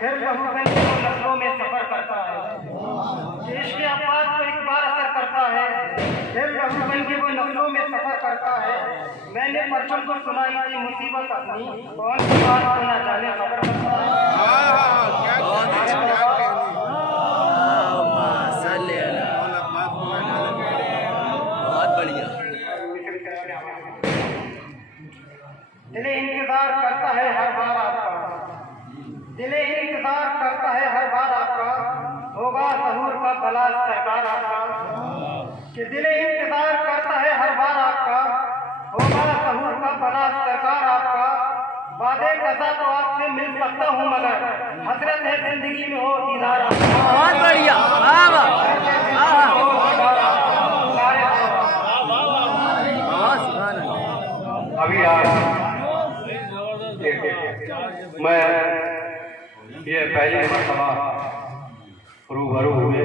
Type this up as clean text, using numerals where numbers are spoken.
फिर महबूबन की वो नस्लों में सफर करता है। इश्क़ अब्बास को एक बार असर करता है, फिर महबूबन की वो नस्लों में सफर करता है। मैंने परचम को सुनाई थी मुसीबत अपनी, कौन सी बात को न जाने खबर करता है। बहुत बढ़िया। दिल इंतजार करता है हर बार आपका, दिल इंतजार करता है हर बार आपका, होगा ज़हूर का तलाश सरकार आपका। कि दिल इंतजार करता है हर बार आपका, होगा ज़हूर का तलाश सरकार आपका। वादे कसा तो आपसे मिल सकता हूँ मगर हसरत है जिंदगी में हो दीदार आपका। बहुत बढ़िया। अभी आज मैं ये पहली मरतबा रूबरू हुए